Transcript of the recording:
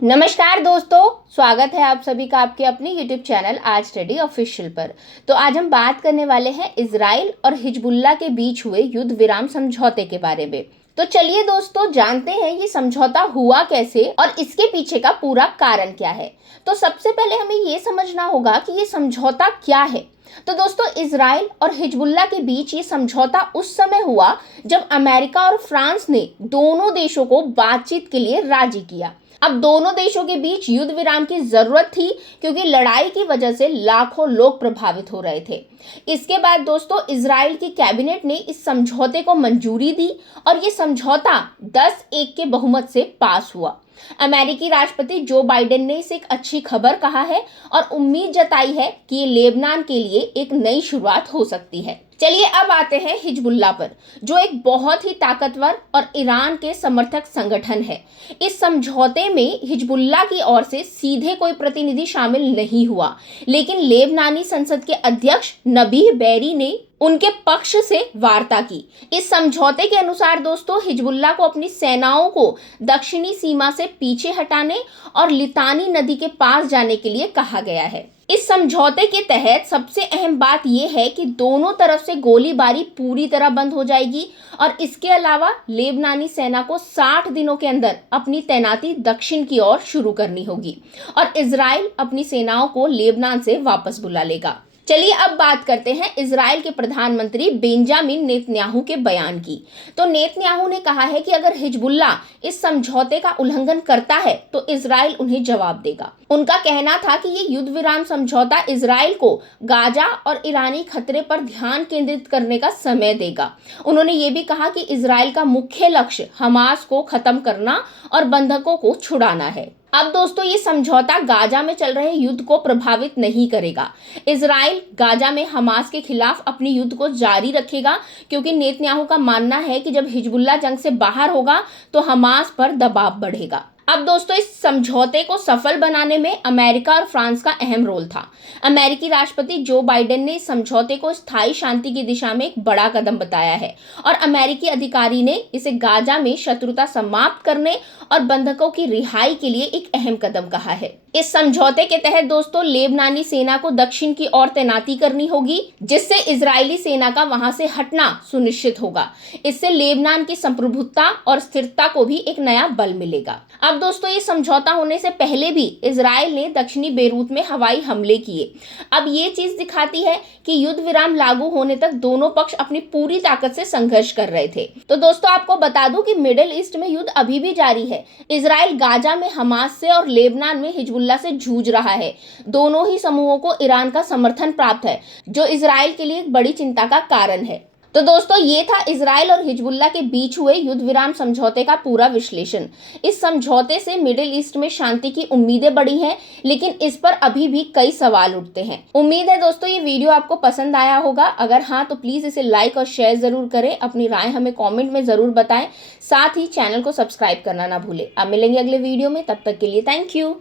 नमस्कार दोस्तों, स्वागत है आप सभी का आपके अपने YouTube चैनल आज स्टडी ऑफिशियल पर। तो आज हम बात करने वाले हैं इजराइल और हिजबुल्लाह के बीच हुए युद्ध विराम समझौते के बारे में। तो चलिए दोस्तों, जानते हैं ये समझौता हुआ कैसे और इसके पीछे का पूरा कारण क्या है। तो सबसे पहले हमें ये समझना होगा कि ये समझौता क्या है। तो दोस्तों, इजराइल और हिजबुल्लाह के बीच ये समझौता उस समय हुआ जब अमेरिका और फ्रांस ने दोनों देशों को बातचीत के लिए राजी किया। अब दोनों देशों के बीच युद्ध विराम की जरूरत थी क्योंकि लड़ाई की वजह से लाखों लोग प्रभावित हो रहे थे। इसके बाद दोस्तों, इजराइल की कैबिनेट ने इस समझौते को मंजूरी दी और ये समझौता 10-1 के बहुमत से पास हुआ। अमेरिकी राष्ट्रपति जो बाइडेन ने इसे एक अच्छी खबर कहा है और उम्मीद जताई है कि ये लेबनान के लिए एक नई शुरुआत हो सकती है। चलिए अब आते हैं हिजबुल्लाह पर, जो एक बहुत ही ताकतवर और ईरान के समर्थक संगठन है। इस समझौते में हिजबुल्लाह की ओर से सीधे कोई प्रतिनिधि शामिल नहीं हुआ, लेकिन लेबनानी संसद के अध्यक्ष नबीह बैरी ने उनके पक्ष से वार्ता की। इस समझौते के अनुसार दोस्तों, हिजबुल्लाह को अपनी सेनाओं को दक्षिणी सीमा से पीछे हटाने और लितानी नदी के पास जाने के लिए कहा गया है। इस समझौते के तहत सबसे अहम बात यह है कि दोनों तरफ से गोलीबारी पूरी तरह बंद हो जाएगी और इसके अलावा लेबनानी सेना को 60 दिनों के अंदर अपनी तैनाती दक्षिण की ओर शुरू करनी होगी और इजराइल अपनी सेनाओं को लेबनान से वापस बुला लेगा। चलिए अब बात करते हैं इजराइल के प्रधानमंत्री बेंजामिन नेतन्याहू के बयान की। तो नेतन्याहू ने कहा है कि अगर हिजबुल्लाह इस समझौते का उल्लंघन करता है तो इजराइल उन्हें जवाब देगा। उनका कहना था कि ये युद्ध विराम समझौता इजराइल को गाजा और ईरानी खतरे पर ध्यान केंद्रित करने का समय देगा। उन्होंने ये भी कहा कि इजराइल का मुख्य लक्ष्य हमास को खत्म करना और बंधकों को छुड़ाना है। अब दोस्तों, ये समझौता गाजा में चल रहे युद्ध को प्रभावित नहीं करेगा। इजराइल गाजा में हमास के खिलाफ अपनी युद्ध को जारी रखेगा क्योंकि नेतन्याहू का मानना है कि जब हिजबुल्लाह जंग से बाहर होगा तो हमास पर दबाव बढ़ेगा। अब दोस्तों, इस समझौते को सफल बनाने में अमेरिका और फ्रांस का अहम रोल था। अमेरिकी राष्ट्रपति जो बाइडेन ने इस समझौते को स्थायी शांति की दिशा में एक बड़ा कदम बताया है और अमेरिकी अधिकारी ने इसे गाजा में शत्रुता समाप्त करने और बंधकों की रिहाई के लिए एक अहम कदम कहा है। इस समझौते के तहत दोस्तों, लेबनानी सेना को दक्षिण की ओर तैनाती करनी होगी, जिससे इजरायली सेना का वहां से हटना सुनिश्चित होगा। इससे लेबनान की संप्रभुता और स्थिरता को भी एक नया बल मिलेगा। अब दोस्तों, ये समझौता होने से पहले भी इजराइल ने दक्षिणी बेरूत में हवाई हमले किए। अब ये चीज दिखाती है कि युद्ध विराम लागू होने तक दोनों पक्ष अपनी पूरी ताकत से संघर्ष कर रहे थे। तो दोस्तों, आपको बता दूं कि मिडिल ईस्ट में युद्ध अभी भी जारी है। इजराइल गाजा में हमास से और लेबनान में हिजबुल्लाह से जूझ रहा है। दोनों ही समूहों को ईरान का समर्थन प्राप्त है, जो इजराइल के लिए एक बड़ी चिंता का कारण है। तो दोस्तों, ये था इजराइल और हिजबुल्लाह के बीच हुए युद्ध विराम समझौते का पूरा विश्लेषण। इस समझौते से मिडिल ईस्ट में शांति की उम्मीदें बढ़ी हैं, लेकिन इस पर अभी भी कई सवाल उठते हैं। उम्मीद है दोस्तों, ये वीडियो आपको पसंद आया होगा। अगर हाँ, तो प्लीज इसे लाइक और शेयर जरूर करें। अपनी राय हमें कॉमेंट में जरूर बताएं। साथ ही चैनल को सब्सक्राइब करना ना भूलें। अब मिलेंगे अगले वीडियो में, तब तक के लिए थैंक यू।